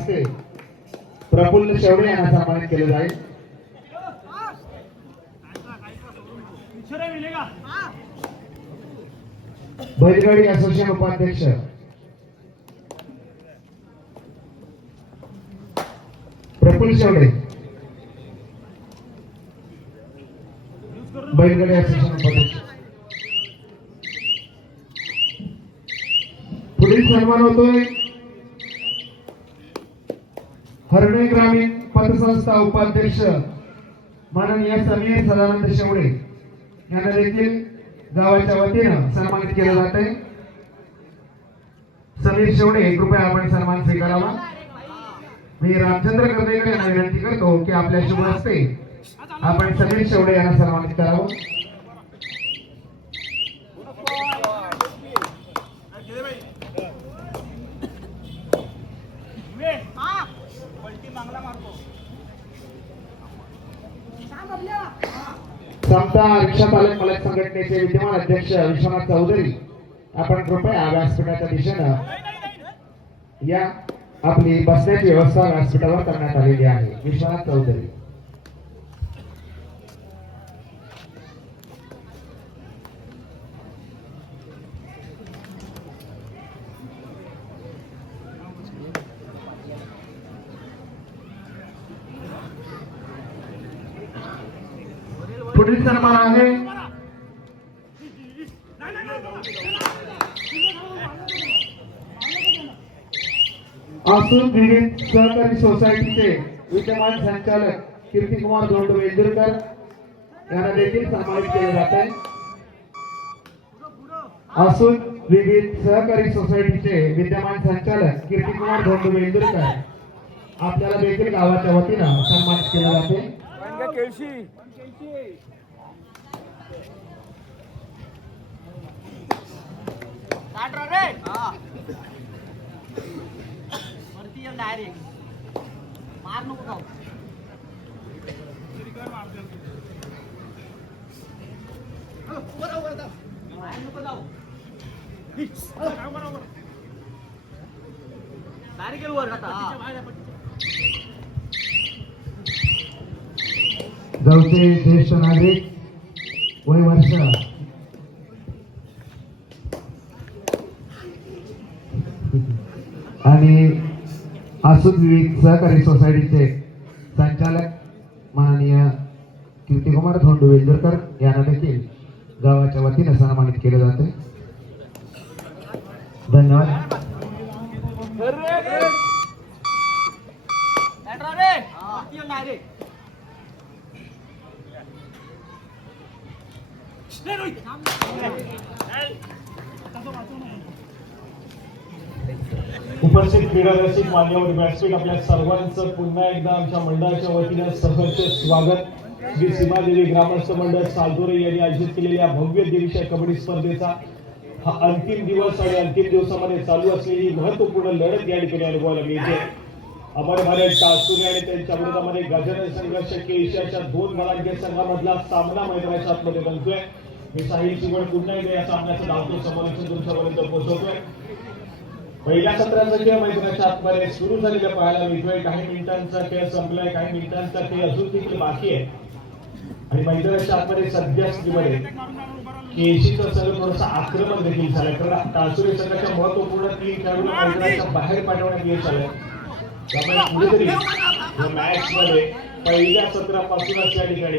हस्ते प्रफुल्ल शेवडे यांना सन्मानित केले जाईल। बैलगाडी असोसिएशन उपाध्यक्ष प्रफुल्ल शेवडे, बैलगाडी असोसिएशन उपाध्यक्ष। पुढील सन्मान होतोय हरणे ग्रामीण पतसंस्था उपाध्यक्ष माननीय समीर सदानंद शेवडे यांना देखील गावाच्या वतीनं सन्मानित केलं जात आहे। समीर शेवडे कृपया आपण सन्मान स्वीकारावा। मी रामचंद्र कर्देकडे विनंती करतो की आपल्या शुभ हस्ते आपण समीर शेवडे यांना सन्मानित करावं। समता रिक्षा पालक मालक संघटनेचे विद्यमान अध्यक्ष विश्वनाथ चौधरी आपण कृपया व्यासपीठाच्या दिशेनं या। आपली बसण्याची व्यवस्था व्यासपीठावर करण्यात आलेली आहे। विश्वनाथ चौधरी, पुढील सन्मान आहे आसून विविध सहकारी सोसायटीचे विद्यमान संचालक कीर्तिकुमार धोंड वेंदुरकर यांना देखील सन्मानित केले जात आहे। आसून विविध सहकारी सोसायटीचे विद्यमान संचालक कीर्तिकुमार धोंड वेंदुरकर आपल्याला देखील गावाच्या वतीनं सन्मानित केले जाते। मार नको खाऊ गावचे ज्येष्ठ नागरिक वय वर्ष आणि आसून विविध सहकारी सोसायटीचे संचालक माननीय कीर्तिकुमार धोंड वेंदुरकर यांना देखील गावाच्या वतीने सन्मानित केले जाते। धन्यवाद। उपस्थित क्रीडा रसिक मान्यवर व्यासपीठ आपल्या सर्वांचं पुन्हा एकदा आमच्या मंडळाच्या वतीने सहर्ष स्वागत। श्री सीमादेवी ग्रामस्थ मंडळ सालदोरे यांनी आयोजित केलेल्या भव्य दिवसीय कबड्डी स्पर्धेचा हा अंतिम दिवस आणि अंतिम दिवसामध्ये चालू असलेली महत्वपूर्ण लढत या ठिकाणी अनुभवायला मिळते। अमर भारत टासुरे आणि त्यांच्या विरोधामध्ये गजानन संघर्ष केशियाच्या दोन बलाढ्य संघामधला सामना मैदानाच्या आतमध्ये रंगतोय। मी साहिल चिवड पुन्हा एकदा या सामन्याचं धावतो समोरचं तुमच्यापर्यंत पोहोचवतोय। पहिल्या सत्राचा खेळ मैदानाच्या आतमध्ये सुरू झालेला पाहायला मिळतोय। काही मिनिटांचा खेळ संपलाय, काही मिनिटांचा खेळ अजून देखील बाकी आहे आणि मैदानाच्या आतमध्ये सध्या स्थितीमध्ये केशीचा संघ थोडासा आक्रमक देखील झालाय, कारण टासुरे संघाच्या महत्वपूर्ण 3 खेळाडूंना मैदानाच्या बाहेर पाठवण्यात येत आलंय। त्यामुळे कुठेतरी या मॅच मध्ये पहिल्या सत्रापासूनच या ठिकाणी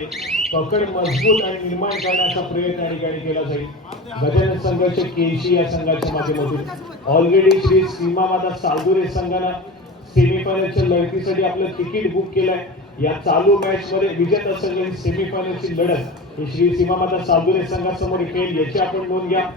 पकड मजबूत आणि निर्माण करण्याचा प्रयत्न या ठिकाणी केला जाईल। गजानन संघर्ष केशी या संघाच्या माध्यमातून ऑलरेडी श्री सीमामाता सालदोरे संघानं सेमीफायनलच्या लढतीसाठी आपलं तिकीट बुक केलंय। या चालू मॅच मध्ये विजेता संघ सेमीफायनलची लढत ही श्री सीमामाता सालदोरे संघासमोर खेळ याची आपण नोंद घ्या।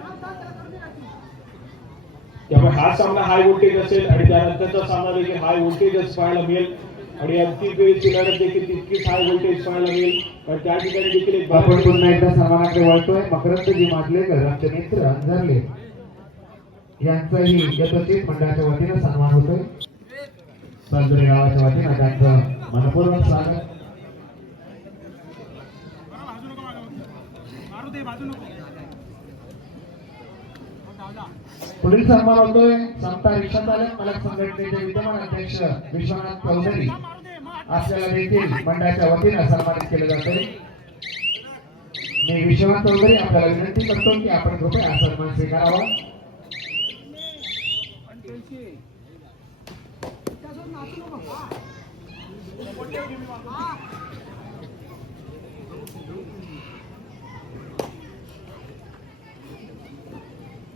त्यामुळे हा सामना हाय व्होल्टेज असेल आणि त्यानंतरचा सामना देखील हाय व्होल्टेजच पाहायला मिळेल आणि अंतिम वेळेची लढत देखील तितकीच हाय व्होल्टेज पाहायला मिळेल। पण त्या ठिकाणी देखील एक आपण पुन्हा एकदा सामनाकडे वळतोय। मकरंदजी माजलेकर आमचे मित्र अंजरले यांचाही यथोचित मंडळाच्या वतीने सन्मान होतोय। सालदोरे गावाच्या वतीने त्यांचं मनपूर्वक स्वागत। मारू दे, बाजू नको पुढील सन्मान होतोय समता रिक्षा चालक मालक संघटनेचे विद्यमान अध्यक्ष विश्वनाथ चौधरी आपल्याला देखील मंडळाच्या वतीने सन्मानित केले जाते. मी विश्वनाथ चौधरी आपल्याला विनंती करतो की आपण कृपया हा सन्मान स्वीकारावा.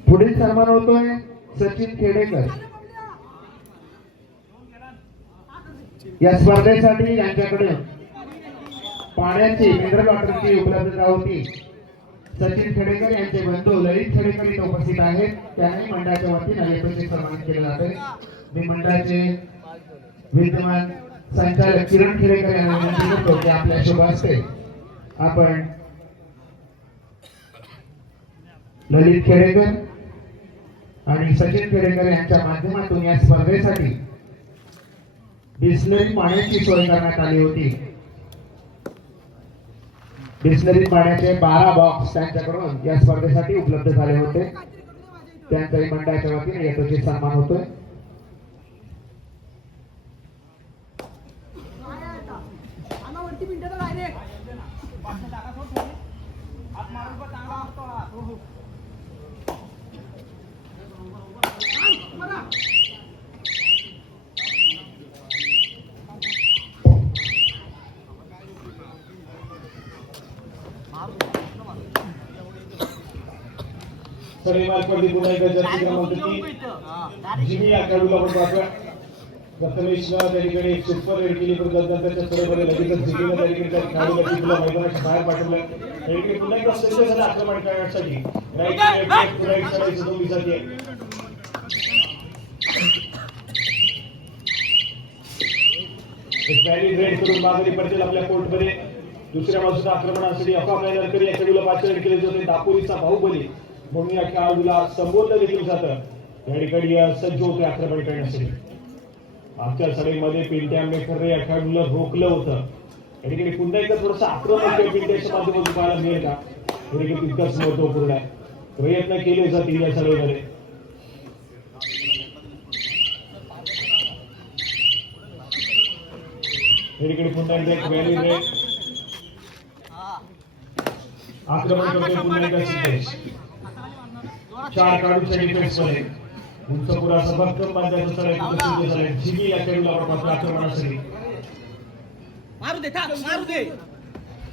पुढील सन्मान होतोय सचिन खेडेकर. या स्पर्धेसाठी यांच्याकडे पाण्याची मिनरल वॉटरची उपलब्धता होती. सचिन खेडेकर यांचे बंधू ललित खेडेकर इथे उपस्थित आहेत. त्यांनी मंडळाच्या वतीने यथोचित सन्मान केले जाते. मी मंडळाचे विद्यमान संचालक किरण खेडेकर यांना विनंती करतो की आपल्या शुभ हस्ते आपण ललित खेडेकर आणि सचिन खेडेकर यांच्या माध्यमातून या स्पर्धेसाठी बिस्लरी पाण्याची सोय करण्यात आली होती. बिस्लरी पाण्याचे 12 बॉक्स त्यांच्याकडून या स्पर्धेसाठी उपलब्ध झाले होते. त्यांचाही मंडळाच्या वतीने यथोचित सन्मान होतोय. सरेमार्फत पुन्हा एकदा जर्सी क्रमांक 3 जिमी या खेळाडूला आपण पाहतोय. प्रथमेशला त्या ठिकाणी एक सुपर रेड केली पण त्याच्या थोडेबरे लगेचच जिमीला त्या ठिकाणी त्या खेळाडूला तिथला मैदानाच्या बाहेर पाठवलं. त्या ठिकाणी पुन्हा एकदा सज्ज झाला आक्रमण करण्यासाठी. राईट पुन्हा एक साईड सुटवली जाते. एक व्हॅलिड रेड करून मागणी पडतील आपल्या कोर्टमध्ये. दुसऱ्या बाजूच्या आक्रमणासाठी अफवा कायदरकर या खेळाडूला पाचारण केले जाते. दापोलीचा बाहुबली म्हणून या खेळाडूला संबोधलं देखील जातं. या ठिकाणी सज्ज होते आक्रमण करण्यासाठी. मागच्या सडेमध्ये पिंट्या आंबेडकर या खेळाडूला रोखलं होतं. या ठिकाणी पुन्हा एकदा थोडंसं आक्रमण पिंट्याच्या माध्यमातून पाहायला मिळेल का? हे देखील तितकंच महत्वपूर्ण आहे. प्रयत्न केले जातील या सडेमध्ये. या ठिकाणी पुन्हा एकदा एक व्हॅलिड रेड आक्रमण करतोय पुन्हा एकदा सिद्धेश. 4 खेळाडूंच्या डिफेन्स मध्ये उंच पुराचा भक्कम बांधायचा सगळ्या सिद्ध झाले. जिमी या खेळाडूला आपण आक्रमणासाठी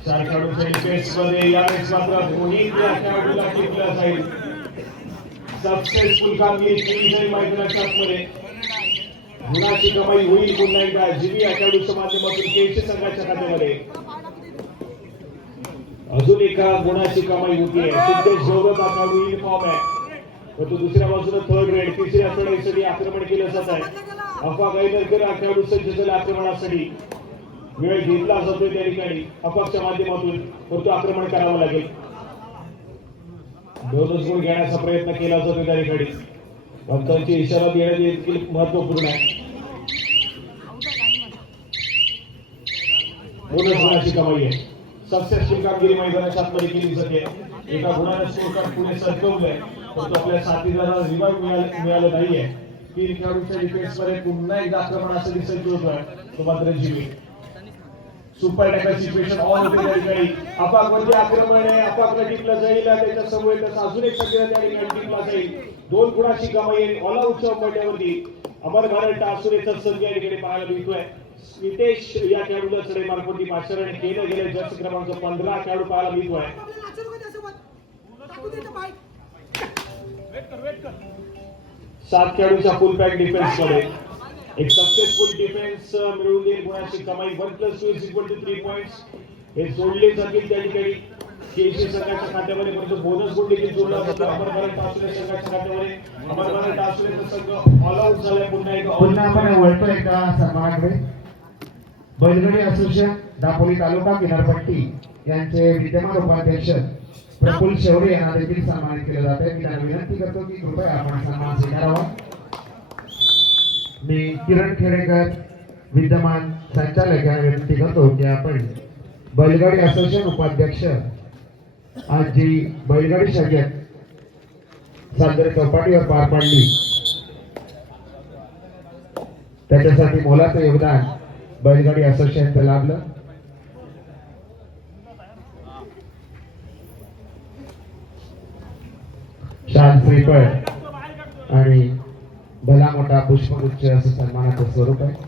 4 खेळाडूंच्या डिफेन्स मध्ये यावेळेस मात्र मोहित या खेळाडूला टिकला जाईल. सक्सेसफुल कामगिरी केली जाईल मैदानाच्या आतमध्ये. गुणाची कमाई होईल पुन्हा एकदा जिमी या खेळाडूच्या माध्यमातून केळशी संघाच्या खात्यामध्ये. अजून एका गुणाची कमाई होतीये. सिद्धेश जोगत हा खेळाडू युनिफॉर्म आहे. परंतु दुसऱ्या बाजूला थर्ड रेड तिसऱ्या चढाईसाठी आक्रमण केलं जात आहे. अफवा कायदरकर हा खेळाडू सज्ज झाला आक्रमणासाठी. वेळ घेतला जातोय त्या ठिकाणी अफवाच्या माध्यमातून. परंतु आक्रमण करावं लागेल. 2च गुण घेण्याचा प्रयत्न केला जातोय त्या ठिकाणी. भक्तांची इशारा देण्यात देखील महत्वपूर्ण आहे. बोनस गुणाची कमाई आहे. सक्सेसफुल कामगिरी मैदानाच्या आतमध्ये केली जाते. एका गुणाने स्कोर कार्ड पुढे सरकवलंय परंतु आपल्या साथीदाराला रिवाइव्ह मिळालं नाहीये. 3 खेळाडूंच्या डिफेन्स मध्ये पुन्हा एकदा आक्रमणासाठी सज्ज होतोय तो मात्र Jimmy. Super tackle situation on होते त्या ठिकाणी. अपाकवरती आक्रमण आहे. अपाकला टिकला जाईल. त्याच्या समोर अजून एक संख्या त्या ठिकाणी टिकला जाईल. 2 गुणाची कमाई आहे. ऑल आउट चौकड्यावरती अमर भारत टासुरेचा संघ या ठिकाणी पाहायला मिळतोय. स्मितेश या खेळाडूला चढईमार्फत पाचारण केलं गेलं. जर्सी क्रमांक 15 खेळाडू पाहायला मिळतोय. 7 खेळाडूच्या फुल पॅक डिफेन्स मध्ये एक सक्सेसफुल डिफेन्स मिळवून देईल. गुणाची कमाई 1+2 3 पॉइंट्स हे जोडले जातील त्या ठिकाणी केळशी संघाच्या खात्यामध्ये. परंतु बोनस गुण देखील जोडला जातो अमर भारत टासुरे संघाच्या खात्यामध्ये. अमर भारत टासुरेचा संघ ऑल आउट झालाय पुन्हा एकदा. पुन्हा आपण वळतो एका सन्मानाकडे. बैलगाडी असोसिएशन दापोली तालुका किनारपट्टी यांचे विद्यमान उपाध्यक्ष प्रफुल्ल शेवडे यांना देखील सन्मानित केले जाते. मी त्यांना विनंती करतो की कृपया आपण सन्मान स्वीकारावा. मी किरण खेडेकर विद्यमान संचालक यांना विनंती करतो की आपण बैलगाडी असोसिएशन उपाध्यक्ष आज जी बैलगाडी शर्यत सागरी चौपाटीवर पार पाडली त्याच्यासाठी मोलाचं योगदान बैलगाडी असोसिएशनचं लाभलं. शाल श्रीफळ आणि भला मोठा पुष्पगुच्छ असं सन्मानाचं स्वरूप आहे.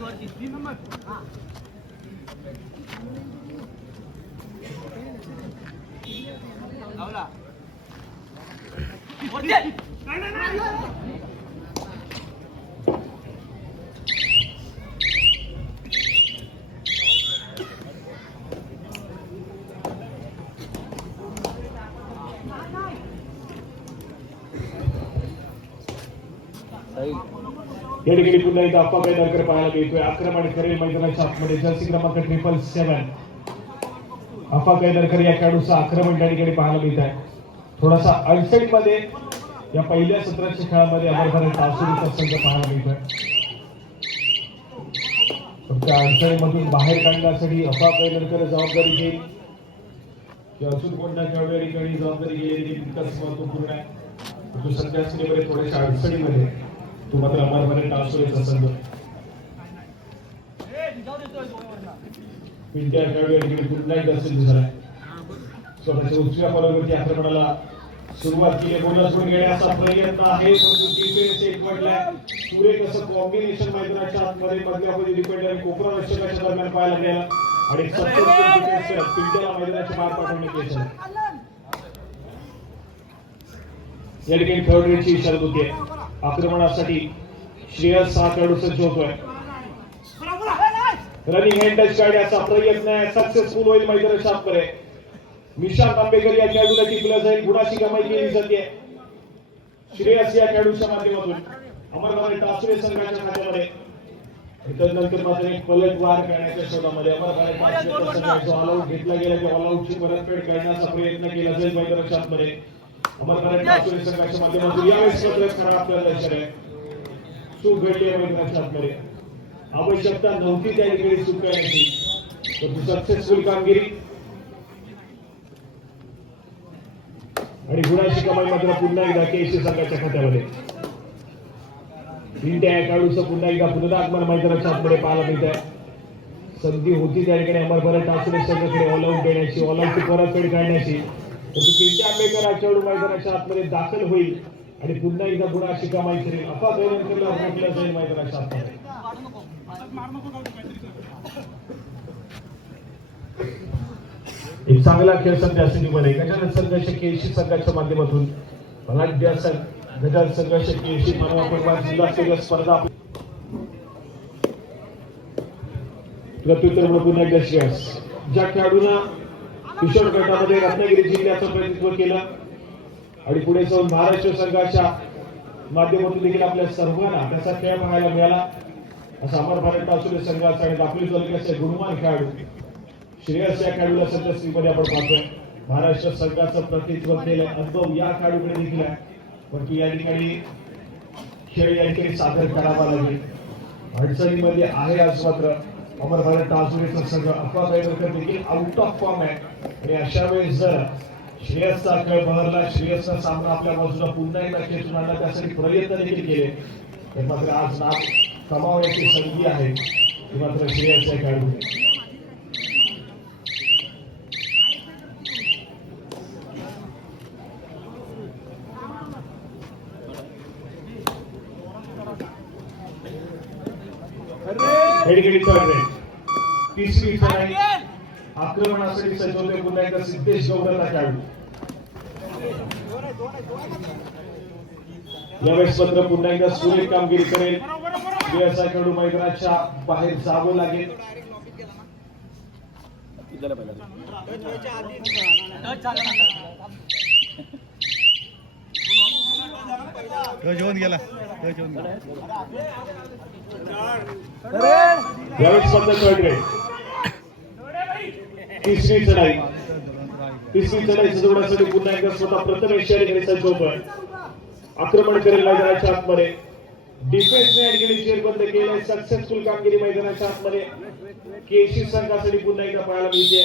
वरती 3 नंबर हा लावला वरती नाही या ठिकाणी पुन्हा एकदा अप्पा कैदरकर पाहायला मिळतोय. आक्रमण करेल मैदानाच्या आतमध्ये जर्सी क्रमांक 777 अप्पा कैदरकर या खेळाडूचं आक्रमण त्या ठिकाणी पाहायला मिळत आहे. थोडासा अडचणीत मध्ये या पहिल्या सत्राच्या खेळामध्ये अमरभरण तासुरीचा संघ पाहायला मिळतोय. त्या अडचणीमधून बाहेर काढण्यासाठी अप्पा कैदरकर जबाबदारी घेईल की अजून कोणत्या खेळाडू या ठिकाणी जबाबदारी घेईल तितकंच महत्वपूर्ण आहे. सध्या श्रीमध्ये थोड्याशा अडचणीमध्ये तो मात्र अमरभरण तासुरीचा संघ पिंट्या खेळाडू या ठिकाणी पुन्हा एकदा सिद्ध झालाय. स्वतःच्या उजव्या फलकावरती आक्रमणाला सुरुवात केली. बोनस गुण घेण्याचा प्रयत्न आहे परंतु डिफेन्स एकवटलाय. सुरेख असं कॉम्बिनेशन मैदानाच्या आतमध्ये मध्यामध्ये डिफेंडर आणि कोपरा रक्षकाच्या दरम्यान पाहायला मिळालं आणि सक्सेसफुल डिफेन्स करत पिंट्याला मैदानाच्या बाहेर पाठवण्यात यश आलं. या ठिकाणी थर्ड रेडची इशारा होती. आक्रमणासाठी श्रेयस हा खेळाडू सज्ज होतोय. रनिंग हँड टच काढण्याचा प्रयत्न आहे. सक्सेसफुल होईल मैदानाच्या आतमध्ये. निशांत आंबेकर या खेळाडूला टिकलं जाईल. गुणाची कमाई केली जाते. श्रेयस या खेळाडूच्या माध्यमातून अमरभरण तासुरे संघाच्या खात्यामध्ये. त्यानंतर मात्र एक पलटवार करण्याच्या शोधामध्ये अमरभरण तासुरे संघाचा ऑल आउट घेतला गेला की ऑल आउटची परतफेड करण्याचा प्रयत्न केला जाईल मैदानाच्या आतमध्ये. अमरभरण तासुरे संघाच्या माध्यमातून यावेळेस मात्र खरा आपल्याला लक्षात आहे. चूक घडली आहे मैदानाच्या आतमध्ये. आवश्यकता नव्हती त्या ठिकाणी चूक करण्याची परंतु सक्सेसफुल कामगिरी आणि गुणाची कमाई मात्र पुन्हा एकदा केसी संघाच्या खात्यामध्ये. पिंट्या या खेळाडूचं पुन्हा एकदा पुनरागमन मैदानाच्या आतमध्ये पाहायला मिळत आहे. संधी होती त्या ठिकाणी अमरभरण तासुरे संघाकडे ऑल आउट देण्याची ऑल आउटची परतफेड करण्याची परंतु पिंट्या आंबेकर हा खेळाडू मैदानाच्या आतमध्ये दाखल होईल आणि पुन्हा एकदा गुणाची कमाई करेल. अफा कैदरकरला रोखलं जाईल मैदानाच्या आतमध्ये. एक चांगला खेळ सध्या स्थितीमध्ये गजानन संघर्ष केशी संघाच्या माध्यमातून गजानन संघर्ष केशी मानवा परिवार जिल्हा स्तरीय स्पर्धा प्रत्युत्तर पुन्हा एकदा श्रेयस ज्या खेळाडूंना किशोर गटामध्ये रत्नागिरी जिल्ह्याचं प्रतिनिधित्व केलं आणि पुढे जाऊन महाराष्ट्र संघाच्या माध्यमातून देखील आपल्या सर्वांना त्याचा खेळ पाहायला मिळाला असा अमरभरण तासुरे संघाचा आणि दापोली तालुक्याचे गुणवान खेळाडू श्रेयस या खेळाडूला सध्या स्थितीमध्ये आपण पाहतोय. महाराष्ट्र संघाचं प्रतिनिधित्व केलं अनुभव या खेळाडूकडे देखील आहे परंतु या ठिकाणी खेळ या ठिकाणी सादर करावा लागेल. अडचणीमध्ये आहे आज मात्र अमरभरण तासुरेचा संघ. अफवा कैदरकर देखील आउट ऑफ फॉर्म आहे आणि अशा वेळेस जर श्रेयसचा खेळ बहरला श्रेयसचा सामना आपल्या बाजूला पुन्हा एकदा खेचून आणला त्यासाठी प्रयत्न देखील केले तर मात्र आज नाव कमावण्याची संधी आहे ती मात्र श्रेयस या खेळाडू. तिसरी आक्रमणासाठी सज्ज होते पुन्हा एकदा सिद्धेश गौडचा खेळाडू. यावेळेस मात्र पुन्हा एकदा सुरेख कामगिरी करेल. श्रेयस खेळाडू मैदानाच्या बाहेर जावं लागेल. यावेळेस मात्र थर्ड रेड तिसरी चढाई सजवण्यासाठी पुन्हा एकदा स्वतः प्रथमेश या ठिकाणी सज्ज होतोय. आक्रमण करेल मैदानाच्या आतमध्ये. डिफेन्सने या ठिकाणी चेर बंद केलंय. सक्सेसफुल कामगिरी मैदानाच्या आतमध्ये केशी संघासाठी पुन्हा एकदा पाहायला मिळते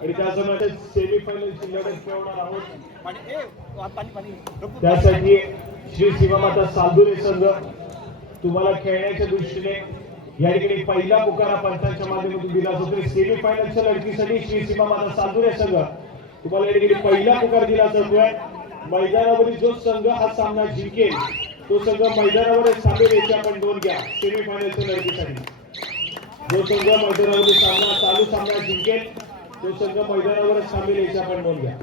आणि त्यासमोर सेमीफायनलची लढत खेळवणार आहोत. त्यासाठी श्री सीमामाता सालदुरे संघ तुम्हाला खेळण्याच्या दृष्टीने या ठिकाणी पहिला पुकारा पंचांच्या माध्यमातून दिला जातो. सेमीफायनलच्या लढतीसाठी श्री सीमामाता सालदुरे संघ तुम्हाला या ठिकाणी पहिला पुकार दिला जातोय. मैदानावरील जो संघ हा सामना जिंकेल तो संघ मैदानावर सामील याची आपण नोंद घ्या. सेमीफायनलच्या लढतीसाठी जो संघ मैदानावरील सामना चालू सामना जिंकेल तो संघ मैदानावर सामील याची आपण नोंद घ्या.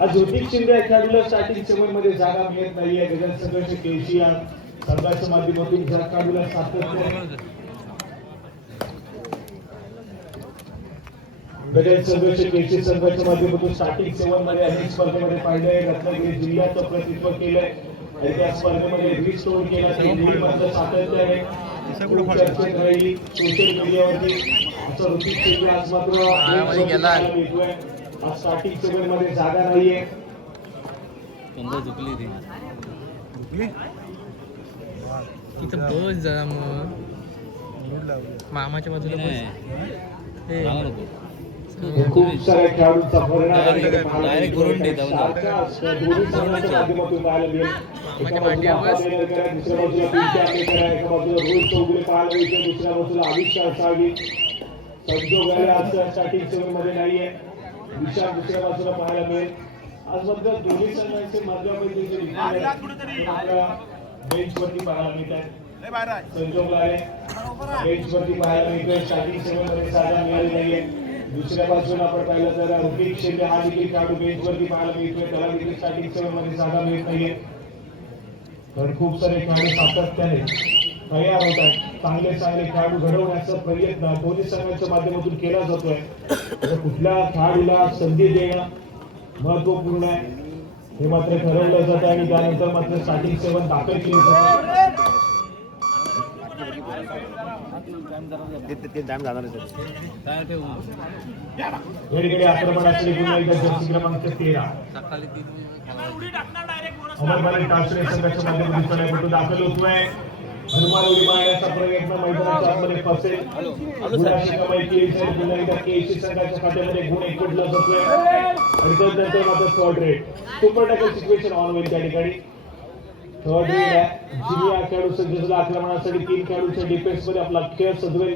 आज ज्योतिष शिंदे या खेळाडूला स्टार्टिंग 7 मध्ये जागा मिळत नाहीये. गगन संघर्ष केशी या संघाच्या माध्यमातून ज्या खेळाडूला सातत्य गगन संघर्ष केशी संघाच्या माध्यमातून स्टार्टिंग 7 मध्ये अनेक स्पर्धेमध्ये पाहिलंय. रत्नागिरी जिल्ह्याचं प्रतिनिधित्व केलंय आणि त्या स्पर्धेमध्ये रिस्टोर केला. मधलं सातत्याने खूप चर्चेत राहिली सोशल मीडियावरती. असं ऋतिक शिंदे आज मात्र भेटतोय. आज स्टार्टिंग 7 मध्ये जागा नाहीये. तिथं बस जरा मग मामाच्या बाजूला बस. खूप साऱ्या खेळाडूंचा परिणाम डायरेक्ट करून देत दोन्ही संघांच्या माध्यमातून पाहायला मिळेल. एका बाजूला अफाबेनर करा, दुसऱ्या बाजूला पिंकी आंबेकर, एका बाजूला रोहित चौगुले पाहायला मिळते, दुसऱ्या बाजूला अभिषेक साळवी. संजोग आज स्टार्टिंग 7 मध्ये नाहीये. विशाल दुसऱ्या बाजूला पाहायला मिळेल. आज मात्र दोन्ही संघांचे माध्यमातून बेंच वरती पाहायला मिळत आहे. संजोगला बेंच वरती पाहायला मिळतोय. स्टार्टिंग 7 मध्ये जागा मिळाली नाहीये. दुसऱ्या बाजूला आपण पाहिलं तर ऋतिक शिंदे हा देखील खेळाडू बेंच वरती पाहायला मिळतोय. त्याला देखील स्टार्टिंग 7 मध्ये जागा मिळत नाहीये. तर खूप सारे खेळाडू सातत्याने तयार होत आहेत. चांगले खेळाडू घडवण्याचा प्रयत्न दोन्ही संघांच्या माध्यमातून केला जातोय. कुठल्या खेळाडूला संधी देणं महत्वपूर्ण आहे हे मात्र ठरवलं जातं आणि त्यानंतर मात्र स्टार्टिंग 7 दाखल केली जाते. या ठिकाणी आक्रमणासाठी पुन्हा एकदा जर्सी क्रमांक 13 अमरबाई टासरे संघाच्या माध्यमातून चढाईपटू दाखल होतोय. हनुमान उडी मारण्याचा प्रयत्न मैदानाच्या आतमध्ये फसेल. गुणाची कमाई केली जाईल. पुन्हा एकदा केसी संघाच्या खात्यामध्ये गुण एकवटला जातोय आणि त्यानंतर मात्र third red super tackle situation on होईल. त्या ठिकाणी थर्ड रेड आहे. जिनी या खेळाडू संघाला आक्रमणासाठी 3 खेळाडूच्या डिफेन्स मध्ये आपला खेळ सजवेल.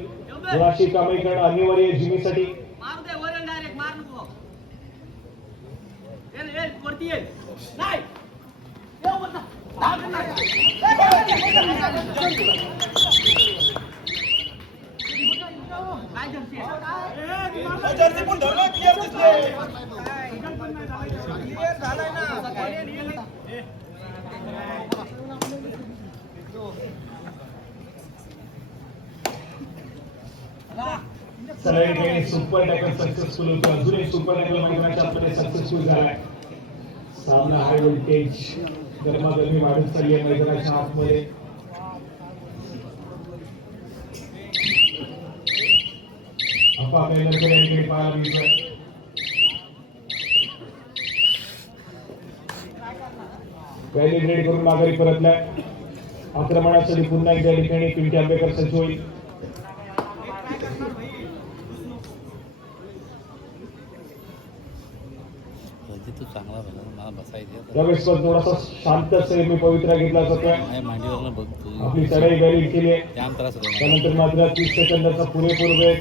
गुणाची कमाई करणं अनिवार्य आहे जिमीसाठी. सगळ्यांनी सुपर टॅकल सक्सेसफुल होतं. अजून एक सुपर टॅकल मैदानाच्या आतमध्ये सक्सेसफुल झालाय. सामना हाय व्होल्टेज गरमागरमी वाढत चालली आहे मैदानाच्या आतमध्ये. अफाबेनर यांकडे पाहायला मिळतोय. पहिले ग्रेड करून माघारी परतलाय. आक्रमणासाठी पुन्हा एकदा ठिकाणी पिंकी आंबेकर सज्ज होईल. त्यावेळेस थोडासा शांत सेमी पवित्रा घेतला जातोय. आपली चढाई व्हॅलिड केली आहे. त्यानंतर मात्र 30 सेकंदाचा पुरेपूर वेळ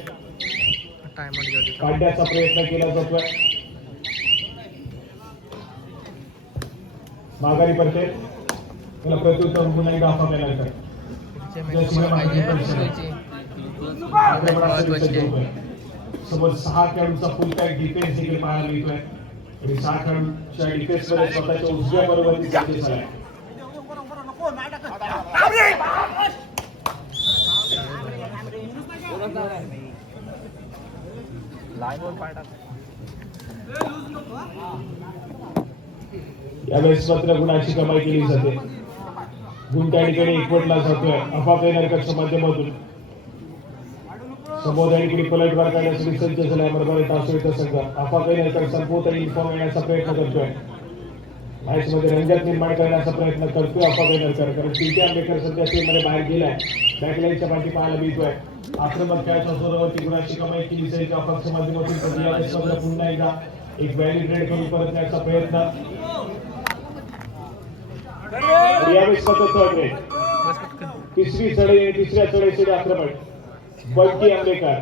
काढण्याचा प्रयत्न केला जातोय. माघारी परते त्याला प्रत्युत्तर पुन्हा एकदा अफाबेनर समोर 6 खेळाडूंचा फुल पॅक डिफेन्स देखील पाहायला मिळतोय आणि 6 खेळाडूंच्या डिफेन्स मध्ये स्वतःच्या उजव्या बरोबर झालाय. यावेळेस मात्र गुणाची कमाई केली जाते. गुण त्या ठिकाणी एकवटला जातोय अफाबेनरच्या माध्यमातून. समुदाय कुणी पलटवार करण्यासाठी सज्ज झालाय बरोबर टासुरीचा संघ आपा काही नाही तर संपवता इन्फॉर्म येण्याचा प्रयत्न करतोय मॅच मध्ये रंजक निर्माण करण्याचा प्रयत्न करतोय आपा काही कारण पीटी आंबेडकर सध्या टीममध्ये बाहेर गेलाय बॅकलाईनच्या पाठी पाहायला मिळतोय आक्रमक खेळाच्या जोरावरती गुणाची कमाई केली जाईल अपक्ष माध्यमातून पुन्हा एकदा एक व्हॅलिड रेड करून परतण्याचा प्रयत्न यावेळेस पद्धत तिसरी चढाई तिसऱ्या चढाईसाठी आक्रमण बंटी आंबेकर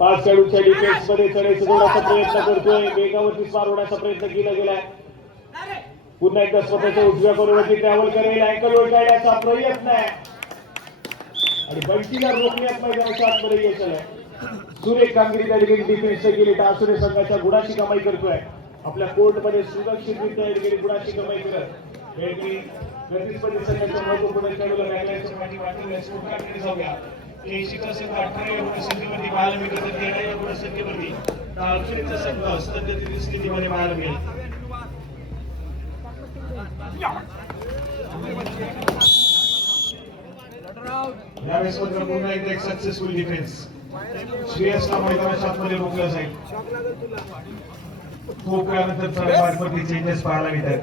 5 खेळाडूंच्या डिफेन्स मध्ये चढाईचा जोराचा प्रयत्न करतोय वेगावरती पार होण्याचा प्रयत्न केला गेलाय पुन्हा एकदा स्वतःच्या उजव्या कोरीवरती ट्रॅव्हल करेल अँकल वर काढण्याचा प्रयत्न आहे आणि बंटीला रोखण्यात मैदानाच्या आतमध्ये यश आलंय सुरेख कामगिरी त्या ठिकाणी डिफेन्स केली टासुरे संघाच्या गुणाची कमाई करतोय आपल्या कोर्ट मध्ये सुरक्षितरित्या गुणाची कमाई करत प्रतिस्पर्धी संघाच्या महत्वपूर्ण खेळाडूला बॅकलाईनच्या पाठी वाटून स्कोरकार्डकडे जाऊया 80चा संघ 18 गुणसंख्येवरती पाहायला मिळतो तर 13 गुणसंख्येवरती टासुरेचा संघ सध्याच्या स्थितीमध्ये पाहायला मिळेल यावेळेस मात्र पुन्हा एकदा एक सक्सेसफुल डिफेन्स श्रेयसला मैदानाच्या आतमध्ये रोखलं जाईल खूप वेळानंतर सरमार्फत चेंजेस पाहायला मिळतात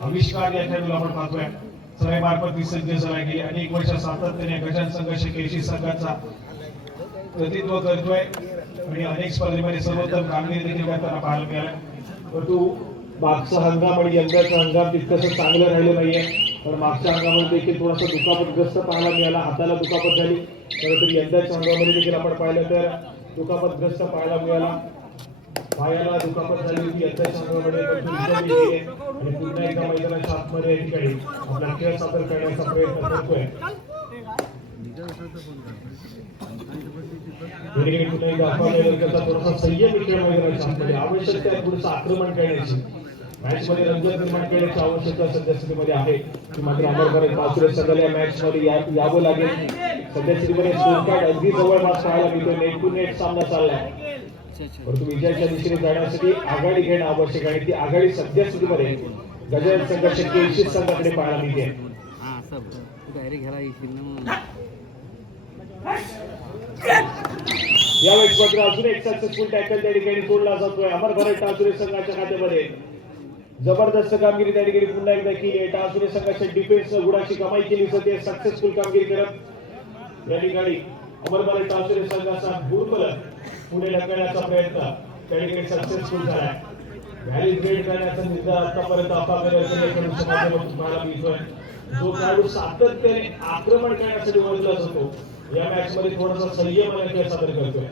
आविष्कार या खेळाडूला आपण पाहतोय सरमार्फत विसर्ज झाला गेली अनेक वर्ष सातत्याने गजान संघर्ष केशी संघाचा प्रतिनिधित्व करतोय आणि अनेक स्पर्धेमध्ये सर्वोत्तम कामगिरी देखील करताना पाहायला मिळालं परंतु मागचा हंगाम आणि यंदाचा हंगाम तितकंसं चांगलं राहिलं नाहीये पण मागच्या हंगामामध्ये देखील थोडासा दुखापतग्रस्त पाहायला मिळाला हाताला दुखापत झाली परंतु यंदाच्या हंगामामध्ये देखील आपण पाहिलं तर दुखापतग्रस्त पाहायला मिळाला पायाला दुखापत झाली होती यंदाच्या हंगामामध्ये आणि पुन्हा एकदा मैदानाच्या आतमध्ये या ठिकाणी आपला खेळ सादर करण्याचा प्रयत्न करतोय पुन्हा एकदा आपला थोडासा संयम खेळ मैदानाच्या आतमध्ये आवश्यकता आहे थोडंसं आक्रमण करण्याची मॅच मध्ये रंजक निर्माण करण्याची आवश्यकता सद्यस्थितीमध्ये आहे की मात्र अमरभरत टासुरे संघाला या मॅच मध्ये यावं लागेल सद्यस्थितीमध्ये स्कोरकार्ड अगदी जवळपास पाहायला मिळतो नेट टू नेट सामना चाललाय परंतु विजयाच्या दिशेने जाण्यासाठी आघाडी घेणं आवश्यक आहे ती आघाडी सद्यस्थितीमध्ये गजानन संघर्ष केशी संघाकडे पाहायला मिळते यावेळेस मात्र अजून एक सक्सेसफुल टॅकल त्या ठिकाणी सोडला जातोय अमरभरत टासुरे संघाच्या खात्यामध्ये जबरदस्त कामगिरी त्या ठिकाणी पुन्हा एकदा केली आहे टासुरे संघाच्या डिफेन्स गुणाची कमाई केली सध्या सक्सेसफुल कामगिरी करत या ठिकाणी अमरभरत टासुरे संघाचा दुर्बल पुढे ढकलण्याचा प्रयत्न त्या ठिकाणी सक्सेसफुल झालाय व्हॅलिड रेड करण्याचा निर्धार आतापर्यंत पाहायला मिळतोय जो खेळाडू सातत्याने आक्रमण करण्यासाठी ओळखला जातो या मॅच मध्ये थोडासा संयम खेळ सादर करतोय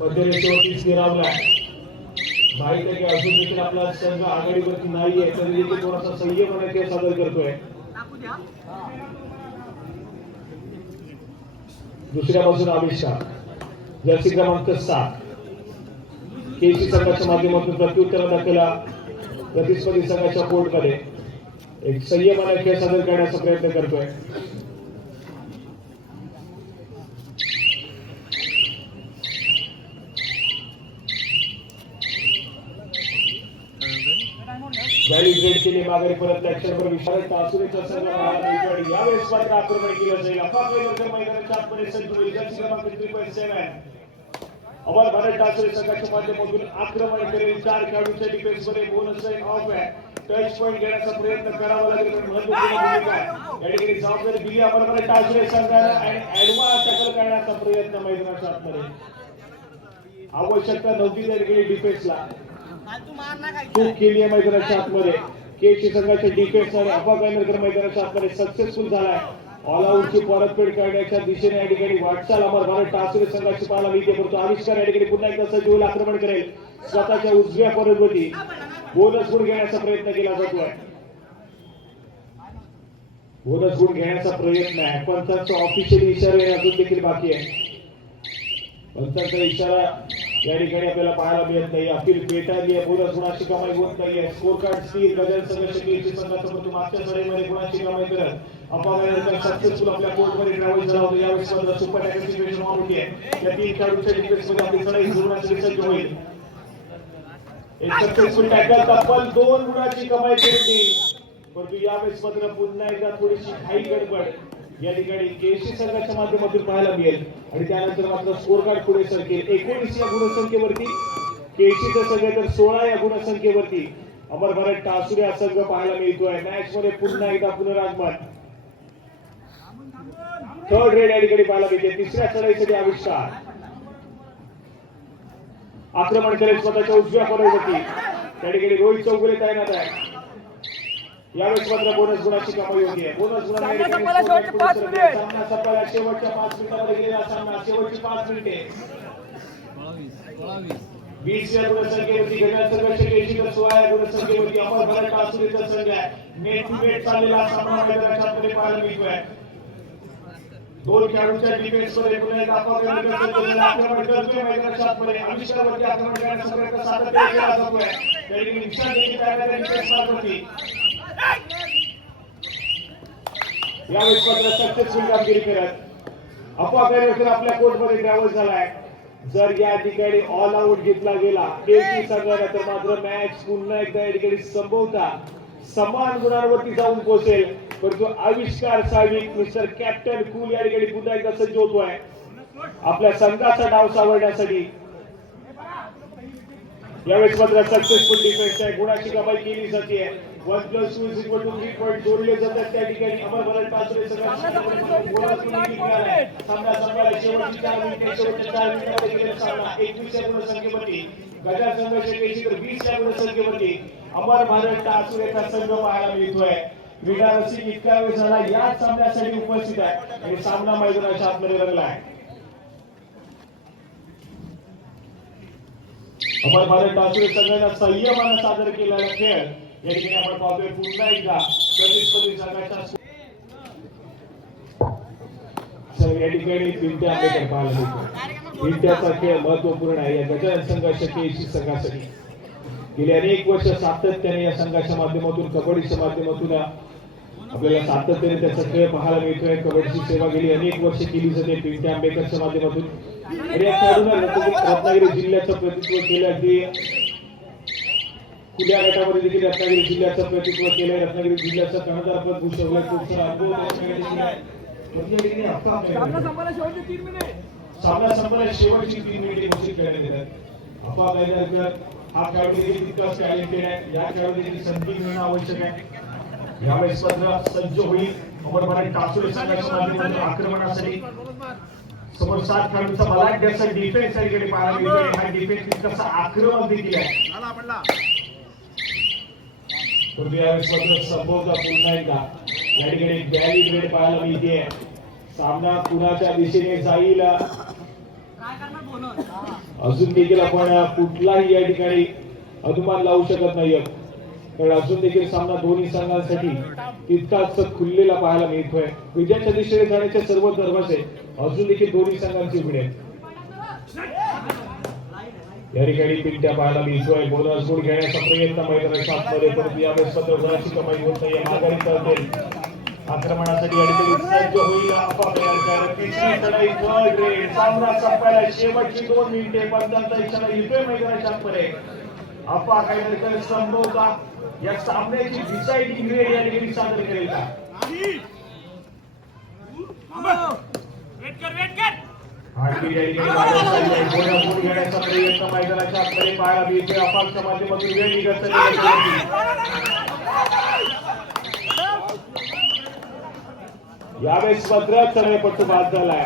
मध्यरेषेवरती स्थिरावलाय माहित आहे की अजून देखील आपला संघ आघाडीवरती नाहीये तरी देखील थोडासा संयम खेळ सादर करतोय दुसऱ्या बाजूला आविष्कार जर्सी क्रमांक 7 केसी संघाच्या माध्यमातून प्रत्युत्तर दाखला प्रतिस्पर्धी संघाच्या कोर्टमध्ये एक संयमाने खेळ सादर करण्याचा प्रयत्न करतोय व्हॅलिड रेड केली माघारी परत लॅक्चरवर विशाल टासुरेचा संघ आणि यावेळेस मात्र आक्रमण केलं जाईल अफागनगर मैदानाच्या आतमध्ये सज्ज होईल जर्सी क्रमांक 3.7 अमरभरत टासुरे संघाच्या माध्यमातून आक्रमण करेल 4 खेळाडूंच्या डिफेन्स मध्ये बोनस लाईन ऑफ आहे टच पॉइंट घेण्याचा प्रयत्न करावा लागेल पण महत्त्वपूर्ण भूमिका या ठिकाणी जबाबदारी दिली अमरभरत टासुरे संघाला आणि ऍडव्हान्स टॅकल करण्याचा प्रयत्न मैदानाच्या आतमध्ये आवश्यकता नव्हती त्या ठिकाणी डिफेन्सला चूक केली आहे मैदानाच्या आतमध्ये केसी संघाच्या डिफेन्स आणि अफागनगर मैदानाच्या आतमध्ये सक्सेसफुल झालाय ऑल आउटची परतफेड करण्याच्या दिशेने या ठिकाणी वाटचाल अमरभरत टासुरे संघाची पाहायला मिळते परंतु आविष्कार या ठिकाणी पुन्हा एकदा सज्ज होईल आक्रमण करेल स्वतःच्या उजव्या फलंदाजी बोनस गुण घेण्याचा प्रयत्न केला जातोय बोनस गुण घेण्याचा प्रयत्न आहे पंचांचा ऑफिशियल इशारा अजून देखील बाकी आहे पंचांचा इशारा या ठिकाणी आपल्याला पाहायला मिळत नाही अपील पेटाळली आहे बोनस गुणाची कमाई होत नाहीये स्कोर कार्ड स्थिर गजानन संघर्ष केसी संघाचा परंतु मागच्या सडेमध्ये गुणाची कमाई करत अफागनगर सक्सेसफुल आपल्या कोर्टमध्ये ट्रॅव्हल झाला होता यावेळेस मात्र सुपर टॅकल सिच्युएशन मागवली आहे या 3 खेळाडूंच्या डिफेन्समध्ये आपली चढाई जोरण्यासाठी सज्ज होईल एक सक्सेसफुल टॅकल तब्बल 2 गुणाची कमाई केली परंतु यावेळेस मात्र पुन्हा एकदा थोडीशी घाई गडबड या ठिकाणी केसी संघाच्या माध्यमातून पाहायला मिळेल आणि त्यानंतर मात्र स्कोर कार्ड पुढे सरकेल. 19 या गुणसंख्येवरती केसीचा संघ तर 16 या गुणसंख्येवरती अमर भारत टासुरे हा संघ पाहायला मिळतोय. मॅच मध्ये पुन्हा एकदा पुनरागमन थर्ड रेड या ठिकाणी पाहायला मिळते. तिसऱ्या चढाईसाठी आविष्कार आक्रमण करेल स्वतःच्या उजव्या कॉर्नरवरती. त्या ठिकाणी रोहित चौगुले तैनात आहे. यावेळेस मात्र बोनस गुणाची कमाई होती. बोनस गुणाने सामना संपला. शेवटच्या 5 मिनिटांमध्ये गेलेला सामना. शेवटची 5 मिनिटे 20 या गुणसंख्येवरती घडणार संघर्ष केसी तर 16 या गुणसंख्येवरती अमर भारत टासुरेचा संघ आहे. नेट टू नेट चाललेला सामना मैदानाच्या आतमध्ये पाहायला मिळतोय. दोन खेळाडूंच्या डिफेन्स मध्ये पुन्हा एक आक्रमण करतोय मैदानाच्या आतमध्ये. आविष्कारावरती आक्रमण करण्याचा प्रयत्न सातत्याने केला जातोय. तरी निशाण देखील तयार आहे डिफेन्स मार्गावरती. यावेळेस मात्र सक्सेसफुल कामगिरी करत अफवा आपल्या कोर्टमध्ये ट्रॅव्हल झालाय. जर या ठिकाणी ऑल आउट घेतला गेला केसी संघाने तर मात्र मॅच पुन्हा एकदा या ठिकाणी संपवता समान गुणांवरती जाऊन पोहोचेल. परंतु आविष्कार साहेब मिस्टर कॅप्टन कूल या ठिकाणी पुन्हा एकदा सज्ज होतोय आपल्या संघाचा डाव सावरण्यासाठी. यावेळेस मात्र सक्सेसफुल डिफेन्स आहे. गुणाची कमाई केली जाते. 1+2 3 पॉईंट जोडले जातात. त्या ठिकाणी अमर भारत टासुरे सामना संपला. शेवटची 4 मिनिटे शेवटच्या 4 मिनिटांमध्ये गेलेला सामना 21 या गुणसंख्येवरती गजा संघर्ष केसी तर 20 या गुणसंख्येवरती अमर भारत टासुरेचा संघ पाहायला मिळतोय. क्रीडा रसिक इतका वेळ झाला याच सामन्यासाठी उपस्थित आहे आणि सामना मैदानाच्या आतमध्ये रंगला आहे. अमर भारत टासुरे संघाने संयमानं सादर केलेला खेळ या ठिकाणी आपण पाहतोय. पुन्हा एकदा प्रतिस्पर्धी संघाच्या या ठिकाणी पिंट्या आंबेकर पाहायला मिळतो. पिंट्याचा खेळ महत्वपूर्ण आहे या गजानन संघर्ष केसी संघासाठी. गेली अनेक वर्ष सातत्याने या संघाच्या माध्यमातून कबड्डीच्या माध्यमातून आपल्याला सातत्याने त्याचा खेळ पाहायला मिळतोय. कबड्डीची सेवा गेली अनेक वर्ष केली जाते पिंट्या आंबेकरच्या माध्यमातून. आणि या खेळाडूंना रत्नागिरी जिल्ह्याचं प्रतिनिधित्व केलं. अगदी खुल्या गटामध्ये देखील रत्नागिरी जिल्ह्याचं प्रतिनिधित्व केलंय. रत्नागिरी जिल्ह्याचं कर्णधारपद भूषवलंय. खूप सारा अनुभव सामना संपला. शेवटची 3 मिनिटे घोषित करण्यात येतात. अफवा गायकर हा खेळाडू देखील तितकाच टॅलेंटेड आहे. या खेळाडू देखील संधी मिळणं आवश्यक आहे. यावेळेस मात्र सज्ज होईल अमर भारत टासुरे संघाच्या माध्यमातून आक्रमणासाठी. समोर 7 खेळाडूंचा बलाढ्य डिफेन्स या ठिकाणी पाहायला मिळतोय. हा डिफेन्स तितकासा आक्रमक देखील आहे. परंतु यावेळेस मात्र संभवता पुन्हा एकदा या ठिकाणी गॅली रेड पाहायला मिळते. सामना कुणाच्या दिशेने जाईल अजून देखील आपण कुठलाही या ठिकाणी अनुमान लावू शकत नाही. कारण अजून देखील सामना दोन्ही संघांसाठी तितकाच खुललेला पाहायला मिळतोय. विजयाच्या दिशेने जाण्याचे सर्व दरवाजे अजून देखील दोन्ही संघांचे उघडे आहेत. या ठिकाणी पिंट्या पाहायला मिळतोय. बोनस गुण घेण्याचा प्रयत्न मैदानाच्या आतमध्ये. परंतु यावेळेस मात्र गुणाची कमाई होत नाही. माघारी करते आक्रमणासाठी या ठिकाणी सज्ज होईल अफवा गायकर. तिसरी चढाई थर्ड रेड. सामना संपायला शेवटची 2 मिनिटे 50 इशारा येतोय मैदानाच्या आतमध्ये. अफवा गायकर संभवता या सामन्याची डिसाइडिंग रेड या ठिकाणी सादर करेल का? आणखी या ठिकाणी गुण घेण्याचा प्रयत्न मैदानाच्या आतमध्ये पाहायला मिळतोय. अफाच्या माध्यमातून वेळ निघत यावेळेस मात्र चढाईपट्टू बाद झालाय.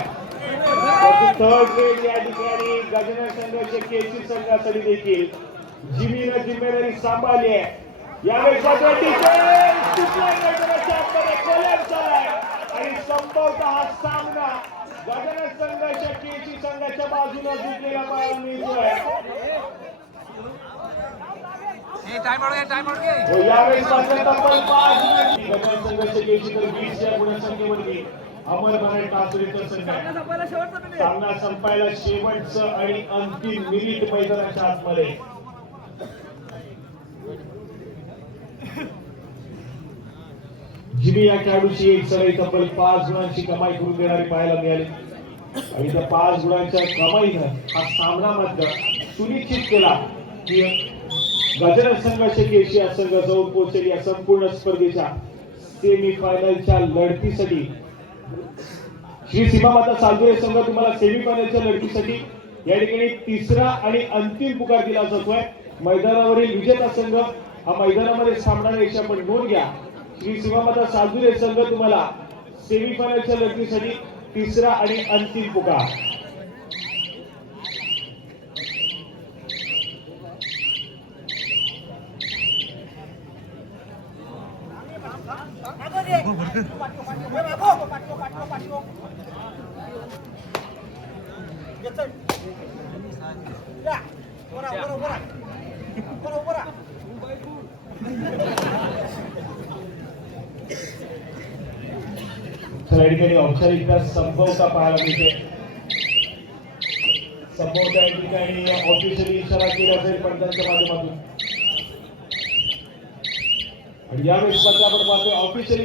थर्ड रेड या ठिकाणी गजानन संघर्ष केसी संघासाठी देखील जिमीनं जिम्मेदारी सांभाळली आहे. यावेळेस मात्र आणि संभवतः हा सामना गजानन संघर्ष केसी संघाच्या बाजूला जिंकलेला पाहायला मिळतोय. यावेळेस मात्र तब्बल 5 गजानन संघर्ष केसी तर 20 या गुणसंख्येवरती अमर भारत टासुरेचा संघ आहे. सामना संपायला शेवटचं आणि अंतिम मिनिट मैदानाच्या आतमध्ये. जिमी या खेळाडूची एक सराई तब्बल 5 गुणांची कमाई करून देणारी पाहायला मिळाली. आणि त्या 5 गुणांच्या कमाईनं हा सामना मात्र सुनिश्चित केला की गजानन संघाचे केशिया संघ जाऊन पोहोचेल या संपूर्ण स्पर्धेच्या सेमी फायनलच्या लढतीसाठी. श्री सीमा माता सालदुरे संघ तुम्हाला सेमी फायनलच्या लढतीसाठी या ठिकाणी तिसरा आणि अंतिम पुकार दिला जातोय. मैदानावरील विजेता संघ हा मैदानामध्ये सामना याची आपण नोंद घ्या. श्री सीमा माता सालदुरे संघ तुम्हाला सेमी फायनलच्या लढतीसाठी तिसरा आणि अंतिम पुकार. चला या ठिकाणी औपचारिकता संभवता पाहायला मिळते. संभवता या ठिकाणी ऑफिशियली इशारा केला जाईल पंचांच्या माध्यमातून. आणि यावेळेस मात्र आपण पाहतोय ऑफिशियली